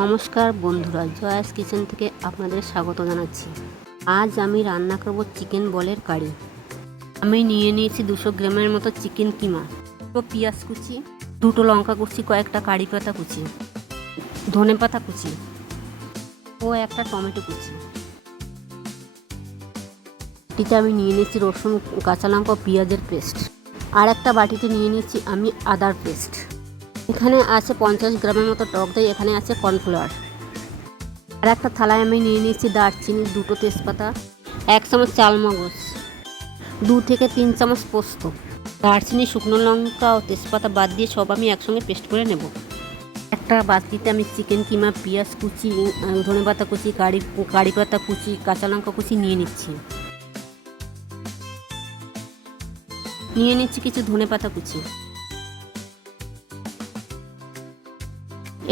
নমস্কার বন্ধুরা, জয়াস কিচেন থেকে আপনাদের স্বাগত জানাচ্ছি। আজ আমি রান্না করব চিকেন বলের কারি। আমি নিয়ে নিয়েছি 200 গ্রামের মতো চিকেন কিমা, 2 পেঁয়াজ কুচি, 2 লঙ্কা কুচি, কয়েকটা কারি পাতা কুচি, ধনে পাতা কুচি ও একটা টমেটো কুচি। বাটিতে আমি নিয়ে নিয়েছি রসুন, কাঁচা লঙ্কা ও পেঁয়াজের পেস্ট। আর একটা বাটিতে নিয়ে নিয়েছি আমি আদার পেস্ট। এখানে আছে 50 গ্রামের মতো টক দই, এখানে আছে কর্নফ্লাওয়ার। আর একটা থালায় আমি নিয়ে নিয়েছি দারচিনি, 2 তেজপাতা, 1 চামচ চালমগজ, 2 থেকে 3 চামচ পোস্ত। দারচিনি, শুকনো লঙ্কা ও তেজপাতা বাদ দিয়ে সব আমি একসঙ্গে পেস্ট করে নেব। একটা বাটিতে আমি চিকেন কিমা, পেঁয়াজ কুচি, ধনে পাতা কুচি, কারি পাতা কুচি, কাঁচা লঙ্কা কুচি নিয়ে নিচ্ছি। নিয়ে নিচ্ছি কিছু ধনে পাতা কুচি।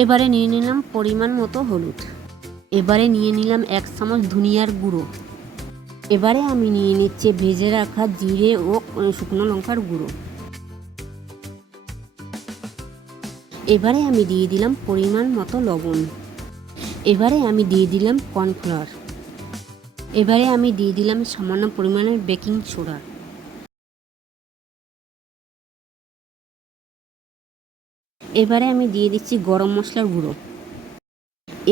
এবারে নিয়ে নিলাম পরিমাণ মতো হলুদ। এবারে নিয়ে নিলাম 1 চামচ ধনিয়ার গুঁড়ো। এবারে আমি নিয়ে নিচ্ছি ভেজে রাখা জিরে ও শুকনো লঙ্কার গুঁড়ো। এবারে আমি দিয়ে দিলাম পরিমাণ মতো লবণ। এবারে আমি দিয়ে দিলাম কর্নফ্লাওয়ার। এবারে আমি দিয়ে দিলাম সামান্য পরিমাণের বেকিং সোডা। এবারে আমি দিয়ে দিচ্ছি গরম মশলার গুঁড়ো।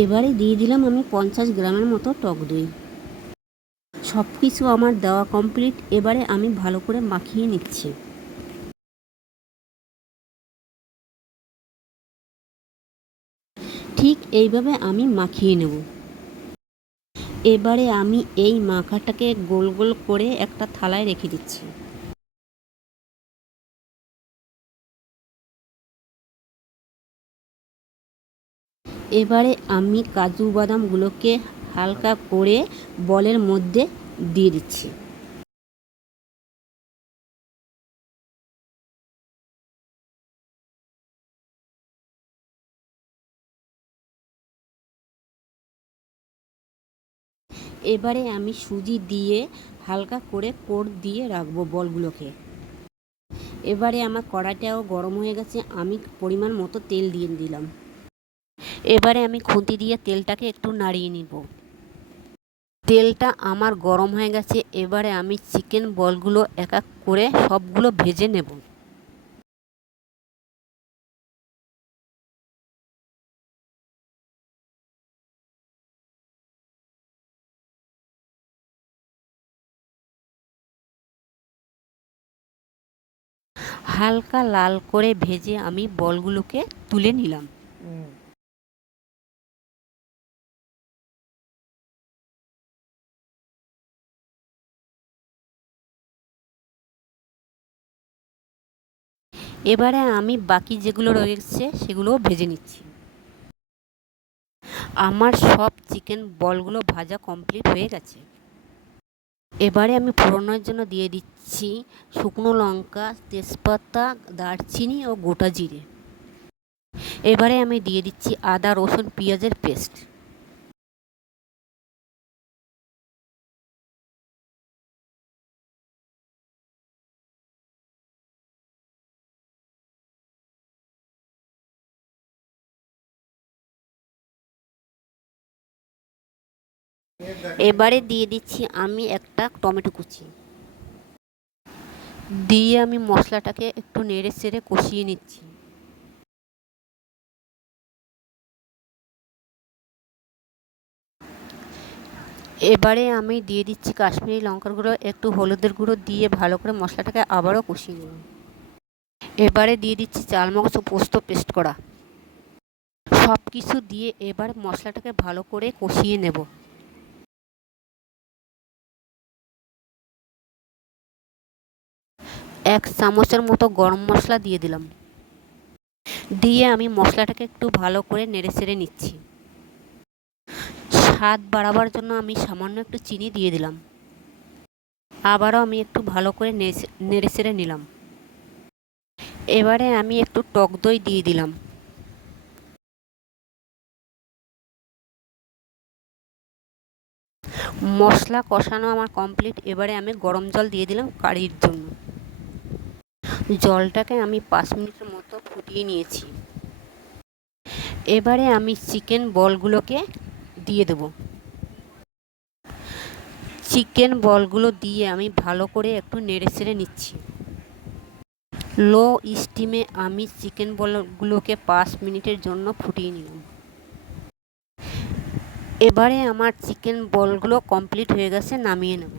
এবারে দিয়ে দিলাম আমি 50 গ্রামের মতো টক দই। সব কিছু আমার দেওয়া কমপ্লিট। এবারে আমি ভালো করে মাখিয়ে নিচ্ছি। ঠিক এইভাবে আমি মাখিয়ে নেব। এবারে আমি এই মাখাটাকে গোল গোল করে একটা থালায় রেখে দিচ্ছি। এবারে আমি কাজু বাদামগুলোকে হালকা করে বলের মধ্যে দিয়ে দিচ্ছি। এবারে আমি সুজি দিয়ে হালকা করে কোট দিয়ে রাখবো বলগুলোকে। এবারে আমার কড়াইটাও গরম হয়ে গেছে, আমি পরিমাণ মতো তেল দিয়ে দিলাম। এবারে আমি খুন্তি দিয়ে তেলটাকে একটু নাড়িয়ে নিব। তেলটা আমার গরম হয়ে গেছে। এবারে আমি চিকেন বলগুলো এক এক করে সবগুলো ভেজে নেব। হালকা লাল করে ভেজে আমি বলগুলোকে তুলে নিলাম। এবারে আমি বাকি যেগুলো রয়েছে সেগুলোও ভেজে নিচ্ছি। আমার সব চিকেন বলগুলো ভাজা কমপ্লিট হয়ে গেছে। এবারে আমি ফোড়নের জন্য দিয়ে দিচ্ছি শুকনো লঙ্কা, তেজপাতা, দারচিনি ও গোটা জিরে। এবারে আমি দিয়ে দিচ্ছি আদা, রসুন, পেঁয়াজের পেস্ট। এবারে দিয়ে দিচ্ছি আমি একটা টমেটো কুচি। দিয়ে আমি মশলাটাকে একটু নেড়ে চেড়ে কষিয়ে নিচ্ছি। এবারে আমি দিয়ে দিচ্ছি কাশ্মীরি লঙ্কার গুঁড়ো, একটু হলুদের গুঁড়ো দিয়ে ভালো করে মশলাটাকে আবারও কষিয়ে নেব। এবারে দিয়ে দিচ্ছি চালমগজ ও পোস্ত পেস্ট করা। সব কিছু দিয়ে এবার মশলাটাকে ভালো করে কষিয়ে নেব। এক চামচের মতো গরম মশলা দিয়ে দিলাম। দিয়ে আমি মশলাটাকে একটু ভালো করে নেড়ে চেড়ে নিচ্ছি। স্বাদ বাড়াবার জন্য আমি সামান্য একটু চিনি দিয়ে দিলাম। আবারও আমি একটু ভালো করে নেড়ে চেড়ে নিলাম। এবারে আমি একটু টক দই দিয়ে দিলাম। মশলা কষানো আমার কমপ্লিট। এবারে আমি গরম জল দিয়ে দিলাম কারির জন্য। জলটাকে আমি 5 মিনিটের মতো ফুটিয়ে নিয়েছি। এবারে আমি চিকেন বলগুলোকে দিয়ে দেবো। চিকেন বলগুলো দিয়ে আমি ভালো করে একটু নেড়ে চেড়ে নিচ্ছি। লো স্টিমে আমি চিকেন বলগুলোকে 5 মিনিটের জন্য ফুটিয়ে নিলাম। এবারে আমার চিকেন বলগুলো কমপ্লিট হয়ে গেছে, নামিয়ে নেব।